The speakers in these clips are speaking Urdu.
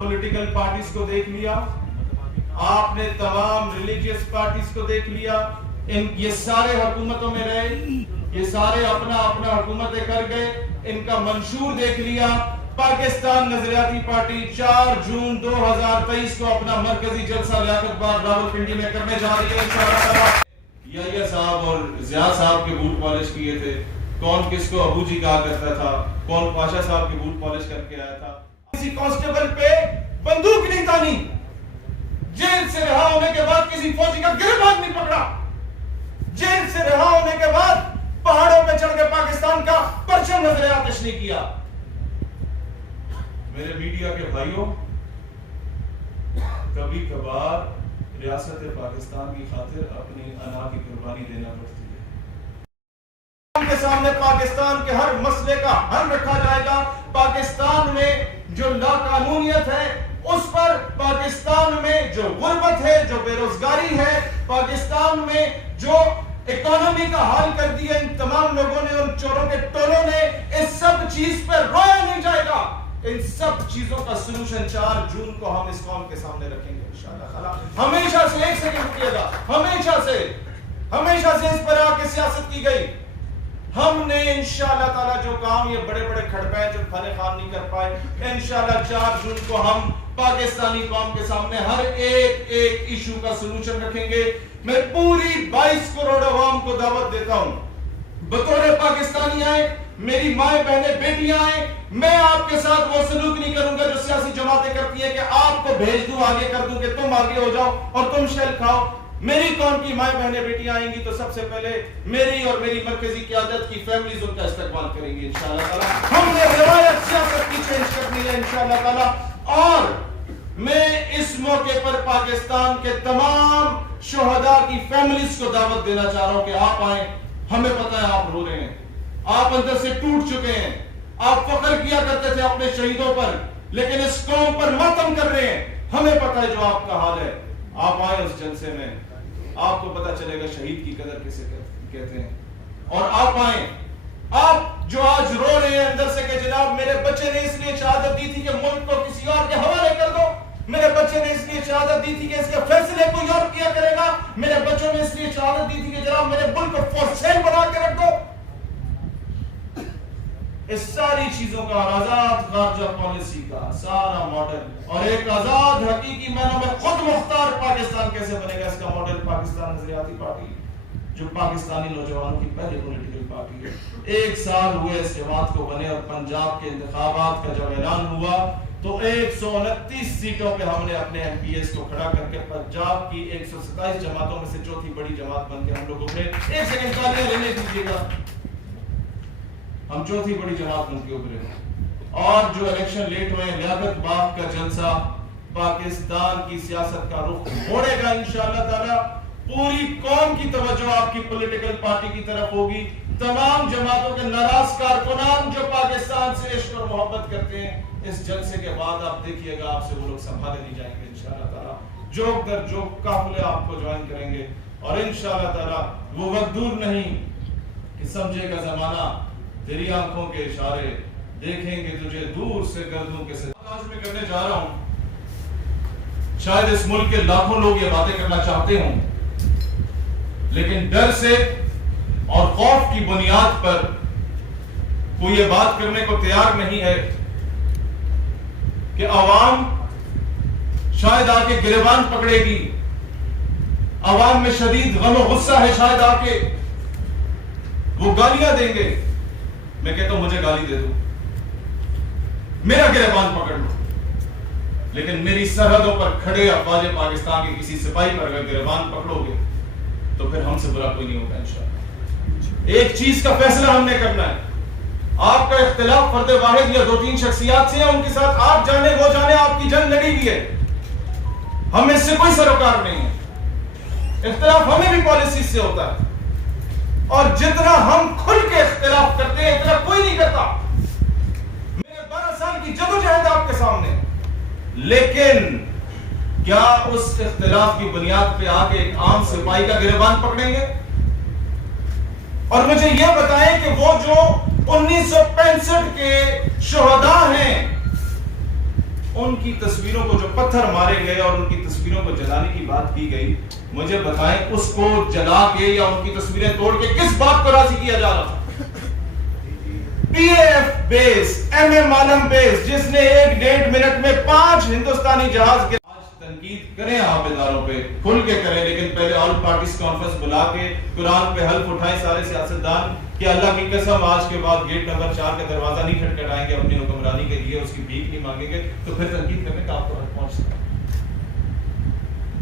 پولیٹیکل پارٹیز کو دیکھ لیا، آپ نے تمام ریلیجیس پارٹیز کو دیکھ لیا، یہ سارے حکومتوں میں رہے، یہ سارے اپنا اپنا حکومتیں کر گئے، ان کا منشور دیکھ لیا۔ پاکستان نظریاتی پارٹی 4 جون 2023 کو اپنا مرکزی جلسہ لیاقت بار راولپنڈی میں کرنے جا رہی ہے انشاءاللہ۔ یا صاحب اور ضیاء صاحب کے بوٹ پالش کیے تھے، کون کس کو ابو جی کہا کرتا تھا، کون پاشا صاحب کے بوٹ پالش کر کے آیا تھا۔ کسی کانسٹیبل پہ بندوق نہیں تانی، جیل سے رہا ہونے کے بعد کسی فوجی کا گریبان نہیں پکڑا، جیل سے رہا ہونے کے بعد پہاڑوں پہ چڑھ کے پاکستان کا پرچم نظر آتش نہیں کیا۔ میرے میڈیا کے بھائیوں، کبھی کبھار ریاست پاکستان کی خاطر اپنی انا کی قربانی دینا پڑتی ہے۔ کے سامنے پاکستان کے ہر مسئلے کا حل رکھا جائے گا۔ پاکستان میں جو لا قانونیت ہے اس پر، پاکستان میں جو غربت ہے، جو بے روزگاری ہے، پاکستان میں جو اکانومی کا حال کر دیا ان تمام لوگوں نے، ان چوروں کے ٹولوں نے، اس سب چیز پر رویا نہیں جائے گا۔ ان سب چیزوں کا سلوشن 4 جون کو ہم اس قوم کے سامنے رکھیں گے انشاءاللہ۔ ہمیشہ سے ایک سیکنڈ رکیے گا، ہمیشہ سے اس پر آ کے سیاست کی گئی۔ ہم نے انشاءاللہ تعالی جو کام یہ بڑے بڑے کھڑپے جو فن خان نہیں کر پائے، انشاءاللہ 4 جون کو ہم پاکستانی قوم کے سامنے ہر ایک ایشو کا سلوشن رکھیں گے۔ میں پوری 22 کروڑ عوام کو دعوت دیتا ہوں، بطور پاکستانی آئے، میری مائیں بہنیں بیٹیاں آئیں، میں آپ کے ساتھ وہ سلوک نہیں کروں گا جو سیاسی جماعتیں کرتی ہیں کہ آپ کو بھیج دوں، آگے کر دوں کہ تم آگے ہو جاؤ اور تم شیل کھاؤ۔ میری قوم کی مائیں بہنیں بیٹیاں آئیں گی تو سب سے پہلے میری اور میری مرکزی قیادت کی فیملیز ان کا استقبال کریں گی انشاءاللہ تعالی۔ ہم نے روایت سیاست کی چینج کرنی ہے انشاءاللہ تعالی۔ اور میں اس موقع پر پاکستان کے تمام شہداء کی فیملیز کو دعوت دینا چاہ رہا ہوں کہ آپ آئیں۔ ہمیں پتہ ہے آپ رو رہے ہیں، آپ اندر سے ٹوٹ چکے ہیں، آپ فخر کیا کرتے تھے اپنے شہیدوں پر، لیکن اس قوم پر ماتم کر رہے ہیں۔ ہمیں پتہ ہے جو آپ کا حال ہے۔ آپ آئیں اس جلسے میں، آپ کو پتہ چلے گا شہید کی قدر کسے کہتے ہیں۔ اور آپ آئیں، آپ جو آج رو رہے ہیں اندر سے کہ جناب میرے بچے نے اس لیے شہادت دی تھی کہ ملک کو کسی اور کے حوالے کر دو، میرے بچے نے اس لیے شہادت دی تھی کہ اس کے فیصلے کوئی اور کیا کرے گا، میرے بچوں نے اس لیے شہادت دی تھی کہ جناب میرے ملک کو فور سیل بنا کے رکھ دو۔ اس ساری چیزوں کا آزاد خارجہ پالیسی کا سارا ماڈل اور ایک آزاد حقیقی معنوں میں خود مختار پاکستان کیسے بنے گا، اس کا ماڈل پاکستان نظریاتی پارٹی جو پاکستانی نوجوانوں کی پہلی پولیٹیکل پارٹی ہے۔ 1 سال ہوئے اس جماعت کو بنے اور پنجاب کے انتخابات کا جب اعلان ہوا تو 129 سیٹوں پہ ہم نے اپنے ایم پی ایس کو کھڑا کر کے پنجاب کی 127 جماعتوں میں سے چوتھی بڑی جماعت بن کے ہم لوگ ابھرے۔ 1 سیکنڈ تالیاں لینے دیجیے گا، ہم چوتھی بڑی جماعت بن کے ابھرے۔ اور جو الیکشن لیٹ ہوئے، لیاقت باغ کا جلسہ پاکستان کی سیاست کا رخ موڑے گا انشاءاللہ تعالی۔ پوری قوم کی توجہ آپ کی پولیٹیکل پارٹی کی طرف ہوگی۔ تمام جماعتوں کے ناراض کارکنان جو پاکستان سے عشق اور محبت کرتے ہیں، اس جلسے کے بعد آپ دیکھیے گا آپ سے وہ لوگ سنبھالے نہیں جائیں گے انشاءاللہ تعالی۔ جوک در جوک قافلے آپ کو جوائن کریں گے اور انشاءاللہ تعالی وہ وقت دور نہیں کہ سمجھے گا زمانہ تیری آنکھوں کے اشارے دیکھیں گے تجھے دور سے گردوں کے ستارے۔ آج میں کرنے جا رہا ہوں، شاید اس ملک کے لاکھوں لوگ یہ باتیں کرنا چاہتے ہوں، لیکن ڈر سے اور خوف کی بنیاد پر کوئی یہ بات کرنے کو تیار نہیں ہے کہ عوام شاید آ کے گریبان پکڑے گی، عوام میں شدید غم و غصہ ہے، شاید آ کے وہ گالیاں دیں گے۔ میں کہتا ہوں مجھے گالی دے دو، میرا گریبان پکڑ لو، لیکن میری سرحدوں پر کھڑے افواج پاکستان کے کسی سپاہی پر اگر گریبان پکڑو گے تو پھر ہم سے برا کوئی نہیں ہوگا انشاءاللہ۔ ایک چیز کا فیصلہ ہم نے کرنا ہے، آپ کا اختلاف فرد واحد یا 2-3 شخصیات سے ہے، ان کے ساتھ آپ جانے وہ جانے، آپ کی جنگ لڑی ہوئی ہے، ہمیں اس سے کوئی سروکار نہیں ہے۔ اختلاف ہمیں بھی پالیسی سے ہوتا ہے، اور جتنا ہم کھل کے اختلاف کرتے ہیں اتنا کوئی نہیں کرتا۔ میرے 12 سال کی جدوجہد آپ کے سامنے، لیکن کیا اس اختلاف کی بنیاد پہ آ کے ایک عام سپاہی کا گریبان پکڑیں گے؟ اور مجھے یہ بتائیں کہ وہ جو 1965 کے شہداء ہیں، ان کی تصویروں کو جو پتھر مارے گئے اور ان کی تصویروں کو جلانے کی بات کی گئی، مجھے بتائیں اس کو جلا کے یا ان کی تصویریں توڑ کے کس بات کو راضی کیا جا رہا تھا؟ پی اے ایف بیس، ایم اے عالم بیس، جس نے 1.5 منٹ میں 5 ہندوستانی جہاز کے تنقید کریں آپ اداروں پہ کھل کے کریں، لیکن پہلے آل پارٹیز کانفرنس بلا کے قرآن پہ حلف اٹھائیں سارے سیاستدان کہ اللہ کی قسم آج کے بعد گیٹ نمبر 4 کا دروازہ نہیں کھٹکھٹائیں گے اپنی حکمرانی کے لیے، اس کی بھیک نہیں مانگیں گے، تو پھر تنقید کرنے کا آپ کو حق پہنچ سکتا ہے۔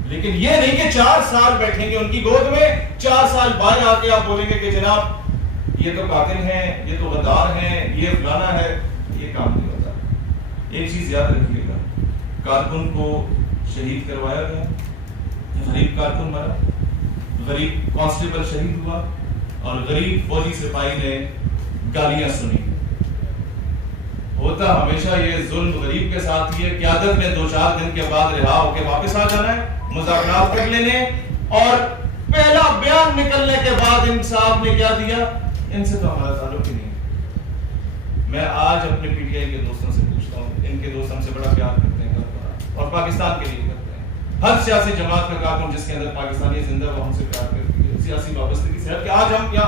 لیکن یہ نہیں کہ 4 سال بیٹھیں گے ان کی گود میں، 4 سال بعد آ کے آپ بولیں گے کہ جناب یہ تو قاتل ہیں، یہ تو غدار ہیں، یہ فلانا ہے۔ یہ کام نہیں ہوتا۔ ایک چیز یاد رکھیے گا، کارکن کو شہید کروایا گیا، غریب کارکن مرا، غریب کانسٹیبل شہید ہوا، اور غریب فوجی سپاہی نے گالیاں سنی۔ ہوتا ہمیشہ یہ ظلم غریب کے ساتھ ہی ہے۔ قیادت نے 2-4 دن کے بعد رہا ہو کے واپس آ جانا ہے، مذاکرات کر لینے، اور پہلا بیان نکلنے کے بعد ان صاحب نے کیا دیا، ان سے تو ہمارا تعلق ہی نہیں ہے۔ میں آج اپنے پی ٹی آئی کے دوستوں سے پوچھتا ہوں، ان کے دوست ہم سے بڑا پیار کرتے ہیں اور پاکستان کے لیے کرتے ہیں۔ ہر سیاسی جماعت کا کارکن جس کے اندر پاکستانی زندہ وہ ہم سے پیار کرتی ہے، سیاسی وابستگی سے ہٹ کے آج ہم کیا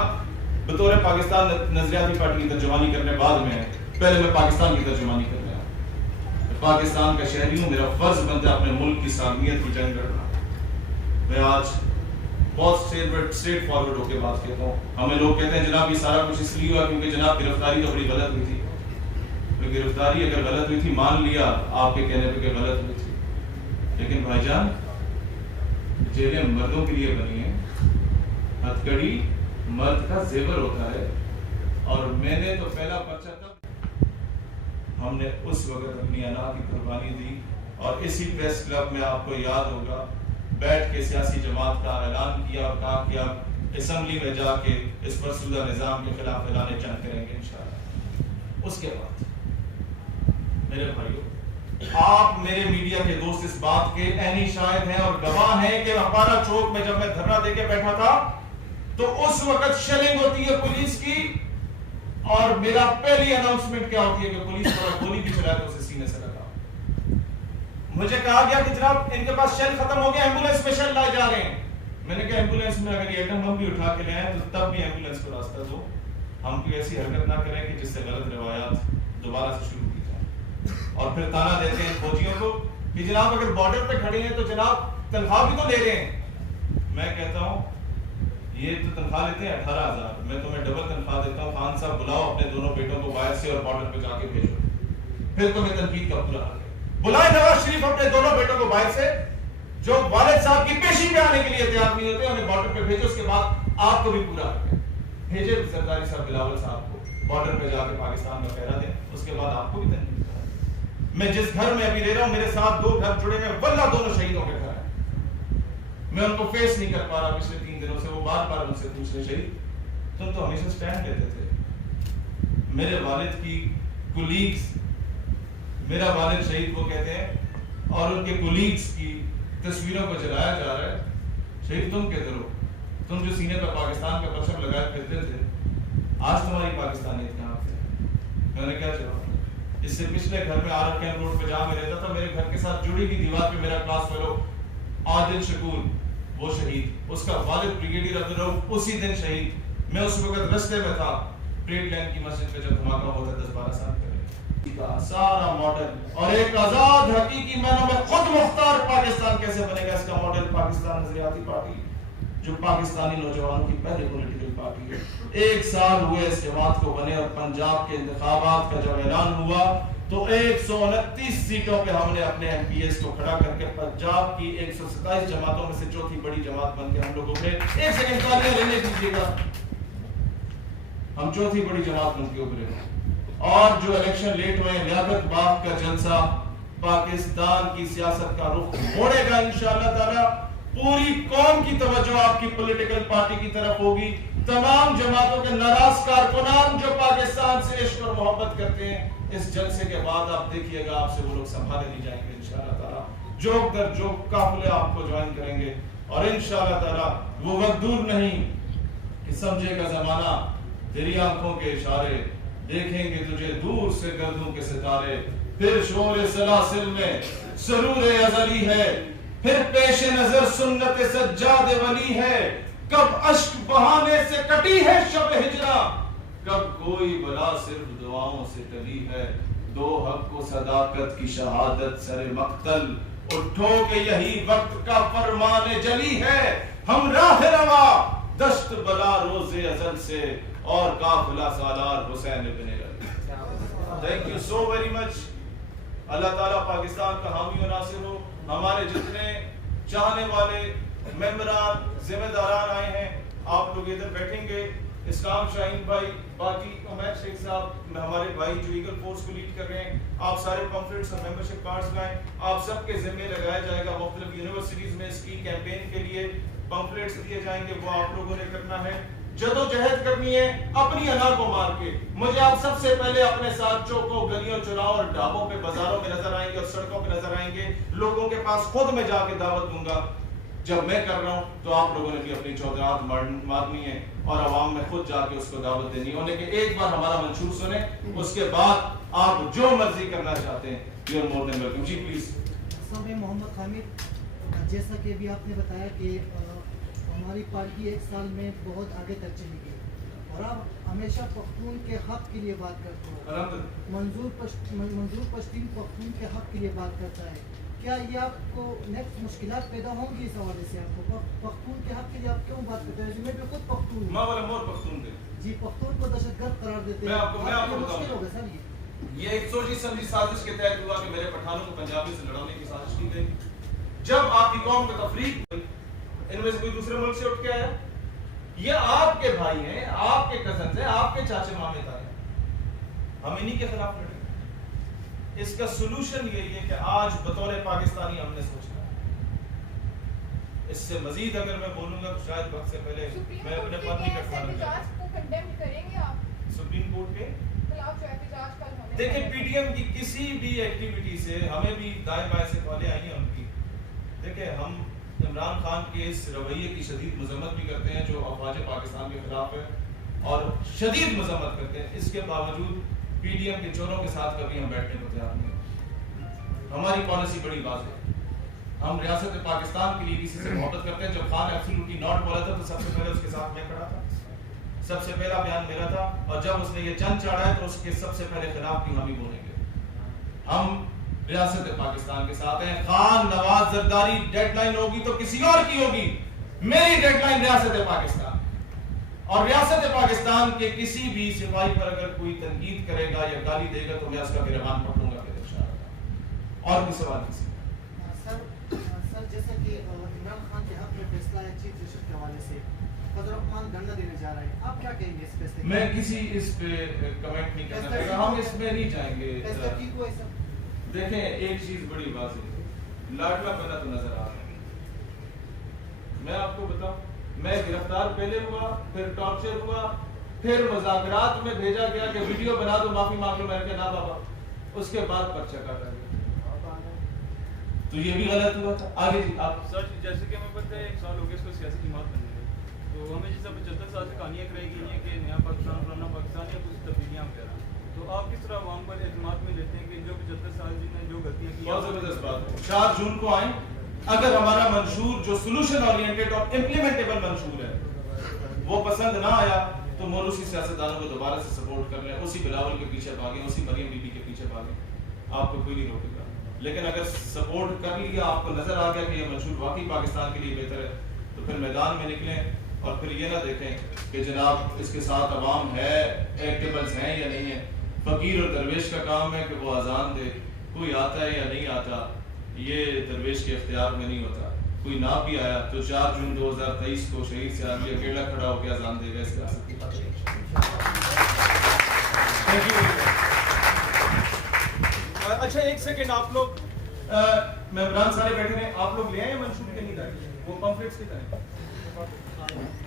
بطور پاکستان نظریاتی پارٹی کی ترجمانی کرنے بعد میں پہلے میں پاکستان کی ترجمانی کر رہا ہوں۔ پاکستان کا شہری ہوں، میرا فرض بنتا ہے اپنے ملک کی سالمیت کی جنگ لڑنا۔ میں آج بہت اسٹریٹ فارورڈ ہو کے بات کہتا ہوں۔ ہمیں لوگ کہتے ہیں جناب یہ سارا کچھ اس لیے ہوا کیونکہ جناب گرفتاری تو بڑی غلط ہوئی تھی۔ گرفتاری اگر غلط ہوئی تھی مان لیا آپ کے کہنے پہ کہ غلط ہوئی تھی، لیکن بھائی جان جیلیں مردوں کے لیے بنی ہیں، ہتھکڑی مرد کا زیور ہوتا ہے، اور میں نے تو پہلا پرچہ تب ہم نے اس وقت اپنی انا کی قربانی دی، اور اسی پریس کلب میں آپ کو یاد ہوگا بیٹھ کے سیاسی جماعت کا اعلان کیا اور کہا کہ آپ اسمبلی میں جا کے اس فرسودہ نظام کے خلاف اعلان جنگ کریں گے انشاءاللہ۔ اس کے بعد میرے بھائیو، آپ میرے میڈیا کے دوست اس بات کے عینی شاہد ہیں اور گواہ ہیں کہ اپارا چوک میں جب میں دھرنا دے کے بیٹھا تھا تو اس وقت شیلنگ ہوتی ہے پولیس کی، اور میرا پہلی اناؤنسمنٹ کیا ہوتی ہے کہ پولیس والا گولی بھی چلایا تو اسے سینے سے لگا۔ مجھے کہا گیا کہ جناب ان کے پاس شیل ختم ہو گیا، ایمبولینس میں شیل لائے جا رہے ہیں۔ میں نے کہا ایمبولینس میں اگر یہ ایٹم بم بھی اٹھا کے لے آئے تو تب بھی ایمبولینس کو راستہ دو، ہم کوئی ایسی حرکت نہ کریں کہ جس سے غلط روایات دوبارہ سے شروع کی جائیں۔ اور پھر تانا دیتے ہیں فوجیوں کو کہ جناب اگر بارڈر پہ کھڑے ہیں تو جناب تنخواہ بھی تو لے رہے ہیں۔ میں کہتا ہوں یہ تو تنخواہ لیتے ہیں 18,000، میں تمہیں ڈبل تنخواہ دیتا ہوں، خان صاحب بلاؤ اپنے دونوں بیٹوں کو باہر سے اور بارڈر پہ جا کے بھیجو، پھر تمہیں تنقید کا پورا حق ہے۔ بلائیں نواز شریف اپنے دونوں بیٹوں کو باہر سے جو والد صاحب کی پیشی میں آنے کے لیے تیار نہیں ہوتے، انہیں بارڈر پہ بھیجو، اس کے بعد آپ کو بھی پورا حق ہے۔ بھیجے زرداری صاحب بلاول صاحب کو بارڈر پہ جا کے پاکستان کا پہرا دیں، اس کے بعد آپ کو بھی تنقید کریں۔ میں جس گھر میں ابھی رہ رہا ہوں میرے ساتھ 2 گھر جڑے ہیں، واللہ دونوں شہیدوں کے گھر ہیں، میں ان کو فیس نہیں کر پا رہا پچھلے 3 دنوں سے، وہ بار بار ان سے پوچھ رہے شہید تم تو ہمیشہ سٹینڈ لیتے تھے۔ میرے والد کی کولیگز، میرا والد شہید وہ کہتے ہیں، اور ان کے کولیگز کی تصویروں کو جلایا جا رہا ہے، شہید تم کہتے ہو، تم جو سینے پر پاکستان کا پرچم لگائے پھرتے تھے، آج تمہاری پاکستانیت کہاں پہ؟ میں نے کیا جواب دیا؟ اس سے پچھلے گھر میں آر کیم روڈ پہ جہاں میں رہتا تھا، میرے گھر کے ساتھ جڑی ہوئی دیوار پہ میرا کلاس فیلو عادل شکور وہ شہید، اس کا والد بریگیڈیئر عبدالرؤف اسی دن شہید۔ میں اس وقت رستے میں تھا ٹریڈ لینڈ کی مسجد پہ جب دھماکہ ہوتا ہے 10-12 سال پہلے، سارا ماڈل اور ایک آزاد حقیقی معنوں میں خود مختار پاکستان کیسے بنے گا، اس کا ماڈل پاکستان نظریاتی پارٹی جو پاکستانی نوجوانوں کی پہلی پولیٹیکل پارٹی ہے۔ 1 سال ہوئے اس جماعت کو بنے، اور پنجاب کے انتخابات کا جب اعلان ہوا تو 129 سیٹوں پہ ہم نے اپنے ایم پی ایس کو کھڑا کر کے پنجاب کی 127 جماعتوں میں سے چوتھی بڑی جماعت بن کے ہم لوگ ابھرے۔ 1 سیکنڈ تالیاں لینے دیجیے گا، ہم چوتھی بڑی جماعت بن کے ابھرے۔ اور جو الیکشن لیٹ ہوئے، لیاقت باغ کا جلسہ پاکستان کی سیاست کا رخ موڑے گا انشاءاللہ تعالی۔ پوری قوم کی توجہ آپ کی پولیٹیکل پارٹی کی طرف ہوگی، تمام جماعتوں کے ناراض کارکنان جو پاکستان سے عشق اور محبت کرتے ہیں، اس جلسے کے بعد آپ دیکھیے گا آپ سے وہ لوگ سنبھالے نہیں جائیں گے انشاءاللہ تعالی، جوک در جوک قافلے آپ کو جوائن کریں گے، اور انشاءاللہ تعالی وہ وقت دور نہیں کہ سمجھے گا زمانہ تیری آنکھوں کے اشارے، دیکھیں گے تجھے دور سے گردوں کے ستارے، پھر شور سلاسل میں سرور ازلی ہے، پھر پیش نظر سنت سجاد ولی ہے، کب اشک بہانے سے کٹی ہے شب ہجرا، کب کوئی بلا صرف دعاؤں سے ٹلی ہے، دو حق و صداقت کی شہادت سر مقتل، اٹھو کہ یہی وقت کا فرمان جلی ہے، ہم راہ روا دشت بلا روز ازل سے، اور قافلہ سالار Hussain ibn Ali. Thank you so very much. اللہ تعالیٰ پاکستان کا حامی و ناصر ہو۔ ہمارے جتنے چاہنے والے ممبران ذمہ داران آئے ہیں، آپ لوگ ادھر بیٹھیں گے، اسلام شاہین بھائی، باقی عمیر شیخ صاحب، ہمارے بھائی جو ایگل فورس کو لیڈ کر رہے ہیں، آپ سارے پمفلیٹس اور ممبرشپ کارڈز لائیں، آپ سب کے ذمہ لگایا جائے گا۔ مختلف یونیورسٹیز میں اس کی کیمپین کے لیے پمفلیٹس دیے جائیں گے، وہ آپ لوگوں نے کرنا ہے، جدوجہد کرنی ہے اپنی انا کو مار کے۔ مجھے آپ سب سے پہلے اپنے ساتھ چوکوں، گلیوں، چوراہوں اور ڈھابوں پہ، بازاروں میں نظر آئیں گے اور سڑکوں پہ نظر آئیں گے، لوگوں کے پاس خود میں جا کے دعوت دوں گا۔ جب میں کر رہا ہوں تو آپ لوگوں نے بھی اپنی چوگات مارنی ہے اور عوام میں خود جا کے اس کو دعوت دینی ہے۔ کہ ایک بار ہمارا منشور سنیں، اس کے بعد آپ جو مرضی کرنا چاہتے ہیں، you are more than welcome. جی پلیز۔ محمد حامد، جیسا کہ ابھی آپ نے بتایا کہ ہماری پارٹی ایک سال میں بہت آگے تک چلی گئی اور آپ ہمیشہ پختون کے حق کے لیے بات کرتے ہو، منظور پشتین پختون کے حق کے لیے بات کرتا ہے، کیا یہ آپ کو نیکسٹ مشکلات پیدا ہوں گی اس حوالے سے؟ آپ کو پختون کے حق کے لیے آپ کیوں بات کرتے ہیں؟ میں بھی خود پختون ہوں۔ ماں والا مور پختون دے جی، پختون کو دہشت گرد قرار دیتے ہیں، میں آپ کو مشکل ہوگا سر۔ یہ ایک سوچی سمجھی سازش کے تحت ہوا کہ میرے پٹھانوں کو پنجابی سے لڑانے کی سازش کی گئی۔ جب آپ کی قوم کو تفریق ہوئی، ان میں سے کوئی دوسرے ملک سے اٹھ کے آیا، یہ آپ کے بھائی ہیں، آپ کے کزنز ہیں، آپ کے چاچے مامے تھے، ہم انہی کے خلاف لڑیں۔ اس کا سلوشن یہی ہے کہ آج بطور پاکستانی ہم نے سوچنا ہے۔ اس سے مزید اگر میں بولوں گا تو شاید وقت سے پہلے میں اپنے پاس نہیں کر پاؤں۔ سپریم کورٹ کے دیکھیں، پی ٹی ایم کی کسی بھی ایکٹیویٹی سے ہمیں بھی دائیں بائیں سے کالیں آئی ہیں ان کی۔ دیکھیں، ہم عمران خان کے اس رویے کی شدید مذمت بھی کرتے ہیں جو افواج پاکستان کے خلاف ہے، اور شدید مذمت کرتے ہیں۔ اس کے باوجود پی ڈی ایم کے چوروں کے ساتھ کبھی ہم بیٹھنے کو تیار نہیں۔ ہماری پالیسی بڑی واضح ہے، ہم ریاست پاکستان کے لیے کسی سے محبت کرتے ہیں۔ جب خان ایبسولوٹلی ناٹ بولا تھا تو سب سے پہلے اس کے ساتھ میں کھڑا تھا، سب سے پہلا بیان میرا تھا، اور جب اس نے یہ چند چاڑا ہے تو اس کے سب سے پہلے خلاف بھی ہم ہی بولیں گے۔ ہم ریاست پاکستان کے ساتھ ہیں۔ خان نواز زرداری ڈیڈ لائن ہوگی تو کسی اور کی ہوگی، میری ڈیڈ لائن ریاست پاکستان، اور ریاست پاکستان کے کسی بھی سپاہی پر اگر کوئی تنقید کرے گا یا گالی دے گا تو میں اس کا گریبان پکڑوں گا پھر انشاءاللہ۔ اور کوئی سوال کسی سر جیسا کہ عمران خان کے حق میں فیصلہ ہے چیف جسٹس کے حوالے سے، فضل الرحمان دھرنا دینے جا رہے ہیں، آپ کیا کہیں گے اس فیصلے؟ میں کسی اس پہ کمنٹ نہیں کرنا چاہتا، ہم اس میں نہیں جائیں گے۔ فیصلہ ٹھیک ہوا ہے سر؟ دیکھیں، ایک چیز بڑی واضح ہے، لاڈلا پہلا تو نظر آ رہا ہے۔ میں آپ کو بتاؤں، میں گرفتار پہلے ہوا، پھر ٹارچر ہوا، پھر مذاکرات میں بھیجا گیا کہ ویڈیو بنا دو، معافی مانگ لو، میں نے کہا نہ بابا، اس کے بعد پرچہ کاٹا گیا، تو یہ بھی غلط ہوا تھا۔ آگے جی آپ۔ سر جیسے کہ ہمیں پتہ ہے 1 سال ہو گیا اس کو سیاسی جماعت بننے میں، تو ہمیں جیسا 75 سال سے کہانیاں کرائی گئی ہیں کہ نیا پاکستان، پرانا پاکستان یا کچھ تبدیلیاں وغیرہ، تو آپ کس طرح عوام پر اعتماد میں لیتے ہیں کہ جو 75 سال جن نے جو غلطیاں کی؟ بہت زبردست بات ہے۔ 4 جون کو آئیں، اگر ہمارا منشور جو سولوشن اورینٹڈ اور امپلیمنٹیبل منشور ہے وہ پسند نہ آیا تو موروثی سیاستدانوں کو دوبارہ سے سپورٹ کر لیں، اسی بلاول کے پیچھے بھاگیں، اسی مریم بی بی کے پیچھے بھاگیں، آپ کو کوئی نہیں روکے گا۔ لیکن اگر سپورٹ کر لیا، آپ کو نظر آ گیا کہ یہ منشور واقعی پاکستان کے لیے بہتر ہے، تو پھر میدان میں نکلیں، اور پھر یہ نہ دیکھیں کہ جناب اس کے ساتھ عوام ہے، ایکٹیبلز ہیں یا نہیں ہیں۔ فقیر اور درویش کا کام ہے کہ وہ اذان دے، کوئی آتا ہے یا نہیں آتا یہ درویش کے اختیار میں نہیں ہوتا۔ کوئی نہ بھی آیا تو 4 جون 2023 کو شہید سے آدمی اکیلا کھڑا ہو کے اذان دے گا، اس ریاست کی بات ہے۔ اچھا ایک سیکنڈ، آپ لوگ ممبران سارے بیٹھے ہیں، آپ لوگ لے آئے منشور کے نہیں لائے؟ وہ پمفلیٹس کی طرح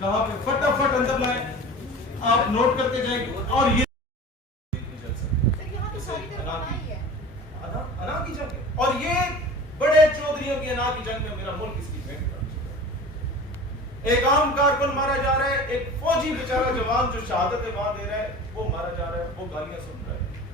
کہاں پہ فٹافٹ اندر لائیں، آپ نوٹ کرتے جائیں گے۔ اور یہ انا کی جنگ ہے، اور یہ بڑے چودھریوں کی انا کی جنگ میں میرا ملک اس کی بھینٹ کر، ایک عام کارکن مارا جا رہا ہے، ایک فوجی بیچارہ جوان جو شہادت وہاں دے رہا ہے وہ مارا جا رہا ہے، وہ گالیاں سن رہا ہے،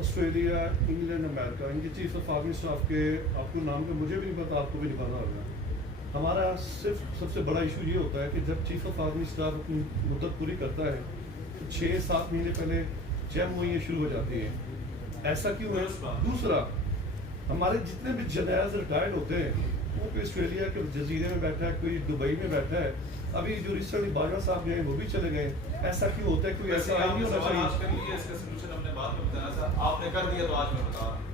آسٹریلیا، انگلینڈ، امریکہ، ان کے چیف آف آرمی اسٹاف کے آپ کو نام کا مجھے بھی نہیں پتا، آپ کو بھی نہیں پتا ہوگا. ہمارا صرف سب سے بڑا ایشو یہ ہوتا ہے کہ جب چیف آف آرمی اسٹاف اپنی مدت پوری کرتا ہے تو 6-7 مہینے پہلے جم ہوئی شروع ہو جاتی ہیں. ایسا کیوں ہے؟ دوسرا، ہمارے جتنے بھی جنرلز ریٹائرڈ ہوتے ہیں وہ کوئی آسٹریلیا کے جزیرے میں بیٹھا ہے، کوئی دبئی میں بیٹھا ہے. ابھی جو ریسنٹلی باجوہ صاحب گئے وہ بھی چلے گئے. ایسا کیوں ہوتا ہے؟ کوئی ایسا نہیں ہونا چاہیے. اس کا سلوشن ہم نے بعد میں بتانا تھا، آپ نے کر دیا تو آج میں بتا رہا ہوں.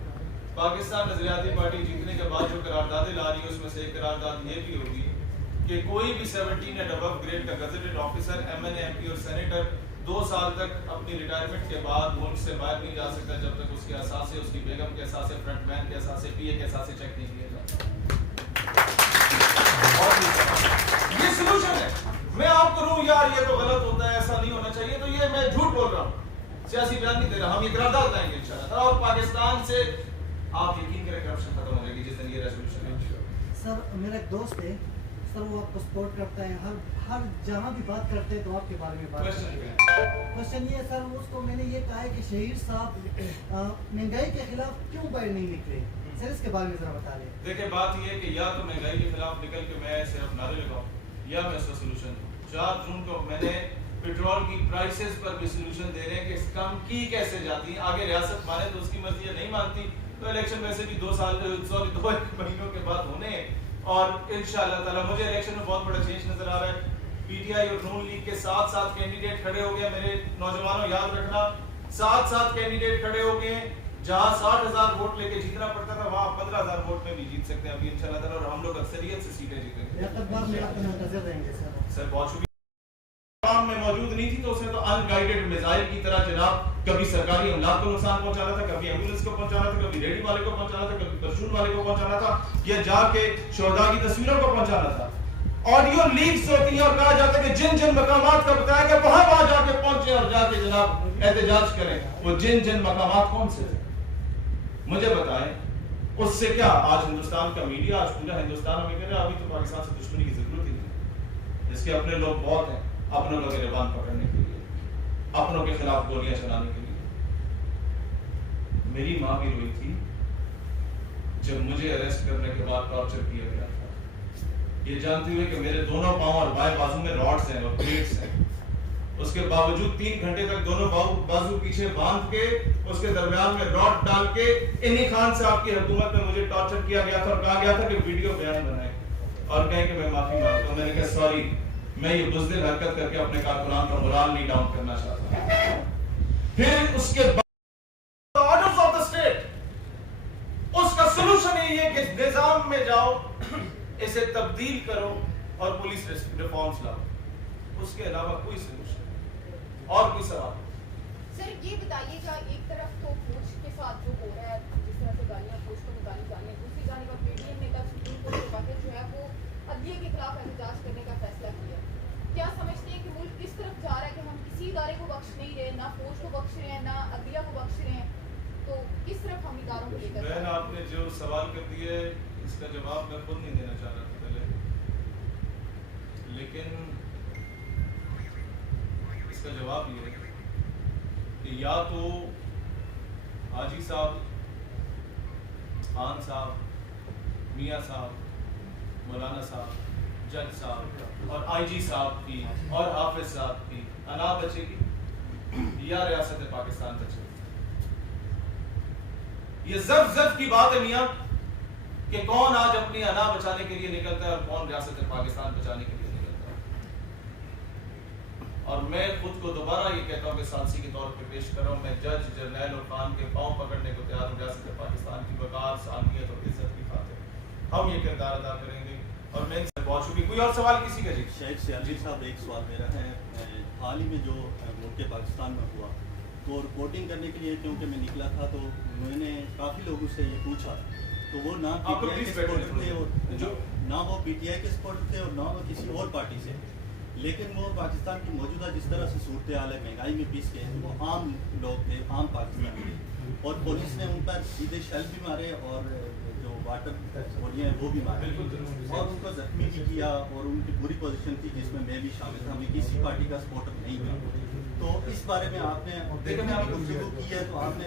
پاکستان نظریاتی پارٹی جیتنے کے بعد جو قراردادیں لا رہی ہے اس میں سے ایک قرارداد یہ بھی ہوگی کہ کوئی بھی 17 اینڈ ابو گریڈ کا گزٹڈ آفیسر ایم این اے، ایم پی اور سینیٹر 2 سال تک اپنی ریٹائرمنٹ کے بعد ملک سے باہر نہیں جا سکتا جب تک اس کے اثاثے، اس کی بیگم کے اثاثے، فرنٹ مین کے اثاثے، پی اے کے اثاثے چیک نہیں کیے جاتے. یہ سلوشن ہے. میں آپ کو کہوں یار یہ تو غلط ہوتا ہے، ایسا نہیں ہونا چاہیے، تو یہ میں جھوٹ بول رہا ہوں، سیاسی بیان نہیں دے رہا. ہم یہ قرارداد لائیں گے انشاءاللہ، اور پاکستان سے آپ یقین کریں کرپشن ختم ہو جائے گی جس دن یہ ریزولوشن ہے. سر میرا ایک دوست ہے سر، وہ آپ کو سپورٹ کرتا ہے، ہر جہاں بھی بات کرتے ہیں تو آپ کے بارے میں بات کرتے ہیں. کوشچن یہ ہے سر، اس کو میں نے یہ کہا ہے کہ شہیر صاحب مہنگائی کے خلاف کیوں باہر نہیں نکلے؟ سر اس کے بارے میں ذرا بتا دیں. دیکھیں بات یہ ہے کہ یا تو مہنگائی کے خلاف نکل کے میں صرف نعرے لگاؤں یا میں اس کا سلوشن دوں. 4 جون کو میں نے پیٹرول کی پرائسز پر بھی سلوشن دے رہے ہیں کہ کم کی کیسے جاتی ہیں. آگے ریاست مانے تو اس کی مرضی ہے، نہیں مانتی تو الیکشن ویسے بھی 2 مہینوں کے بعد ہونے ہیں. اور انشاءاللہ تعالی مجھے الیکشن میں بہت بڑا چینج نظر آ رہا ہے. پی ٹی آئی اور نون لیگ کے 7 کینڈیڈیٹ کھڑے ہو گئے. میرے نوجوانوں یاد رکھنا، 7 کینڈیڈیٹ کھڑے ہو گئے ہیں. جہاں 60,000 ووٹ لے کے جیتنا پڑتا تھا وہاں 15,000 ووٹ میں بھی جیت سکتے ہیں ابھی انشاءاللہ تعالی، اور ہم لوگ اکثریت سے سیٹیں جیتیں گے. منتظر رہیں گے سر بہت شکریہ. عوام میں موجود نہیں تھی تو اس نے تو ان گائیڈڈ میزائل کی طرح جناب کبھی سرکاری املاک کو نقصان پہنچانا تھا، کبھی ایمبولینس کو پہنچانا تھا، کبھی ریڈی والے کو پہنچانا تھا، کبھی پرچون والے کو پہنچانا تھا، یا جا کے شہداء کی تصویروں کو پہنچانا تھا. آڈیو لیکس ہوتی ہیں اور کہا جاتا ہے کہ جن جن مقامات کا بتایا کہ وہاں جا کے پہنچے اور جا کے جناب احتجاج کریں. وہ جن مقامات کون سے تھے مجھے بتائیں. اس سے کیا آج ہندوستان کا میڈیا، آج پورا ہندوستان ہمیں کہہ رہا ہے ابھی تو پاکستان سے دشمنی کی ضرورت ہی نہیں. اس کے اپنے لوگ بہت ہیں، اپنوں کو گریبان پکڑنے کے لیے، اپنوں کے خلاف گولیاں چلانے کے لیے. میری ماں بھی روئی تھی جب مجھے اریسٹ کرنے کے بعد ٹارچر کیا گیا تھا، یہ جانتے ہوئے کہ میرے دونوں پاؤں اور بائیں بازو میں راڈز ہیں اور پلیٹس ہیں. اس کے باوجود 3 گھنٹے تک دونوں بازو پیچھے باندھ کے اس کے درمیان میں راڈ ڈال کے انہی خان صاحب کی حکومت میں مجھے ٹارچر کیا گیا تھا اور کہا گیا تھا کہ ویڈیو بیان بنائیں اور کہیں کہ میں معافی مانگتا ہوں. میں نے کہا سوری، میں یہ بزدل حرکت کر کے اپنے کارکنان کا مورال نہیں ڈاؤن کرنا چاہتا ہوں. پھر اس کے بعد آرڈرز آف دی اسٹیٹ، اس کا سلوشن یہی ہے کہ نظام میں جاؤ، اسے تبدیل کرو اور پولیس ریفارمز لاؤ. اس کے علاوہ کوئی سلوشن اور کوئی سوال. سر یہ بتائیے گا، ایک طرف تو فوج کے ساتھ جو ہو رہا ہے جس طرح سے گالیاں فوج کو نکالی جا رہی ہیں، دوسری جانب اب پی ڈی ایم نے کل سپریم کورٹ کے باہر جو ہے وہ عدلیہ کے خلاف احتجاج کرنے کا فیصلہ کیا. کیا سمجھتے ہیں کہ ملک کس طرف جا رہا ہے کہ ہم کسی ادارے کو بخش نہیں رہے، نہ فوج کو بخش رہے ہیں، نہ عدلیہ کو بخش رہے ہیں، تو کس طرف ہم اداروں کو لے کر؟ بہن آپ نے جو سوال کر دیے اس کا جواب میں خود نہیں دینا چاہ رہا تھا پہلے، لیکن اس کا جواب یہ ہے کہ یا تو حاجی صاحب، خان صاحب، میاں صاحب، مولانا صاحب، جج صاحب اور آئی جی صاحب کی اور حافظ صاحب کی انا بچے گی یا ریاست پاکستان بچے گی. یہ زف کی بات ہے میاں کہ کون آج اپنی انا بچانے کے لیے نکلتا ہے اور کون ریاست پاکستان بچانے کے لیے نکلتا ہے. اور میں خود کو دوبارہ یہ کہتا ہوں کہ ثالثی کے طور پہ پیش کر رہا ہوں، میں جج جرنیل اور خان کے پاؤں پکڑنے کو تیار ہوں ریاست پاکستان کی وقار، سالمیت اور عزت کی خاطر ہم یہ کردار ادا کریں گے. اور میں ان سے بہت شکریہ. کوئی اور سوال کسی کا؟ جی شیخ سیاسی صاحب، ایک سوال میرا ہے. حال ہی میں جو ملک پاکستان میں ہوا تو رپورٹنگ کرنے کے لیے کیونکہ میں نکلا تھا تو میں نے کافی لوگوں سے یہ پوچھا تو وہ نہ پی ٹی آئی کے سپورٹر تھے اور نہ وہ پی ٹی آئی کے سپورٹر تھے اور نہ وہ کسی اور پارٹی سے. لیکن وہ پاکستان کی موجودہ جس طرح سے صورتحال ہے مہنگائی میں پیس کے وہ عام لوگ تھے، عام پاکستانی تھے، اور پولیس نے ان پر سیدھے شیل بھی مارے اور جو واٹر گولیاں ہیں وہ بھی مارے اور ان کو زخمی بھی کیا. اور ان کی پوری پوزیشن تھی جس میں بھی شامل تھا، میں کسی پارٹی کا سپورٹر نہیں ہوں. تو اس بارے میں آپ نے گفتگو کی ہے تو آپ نے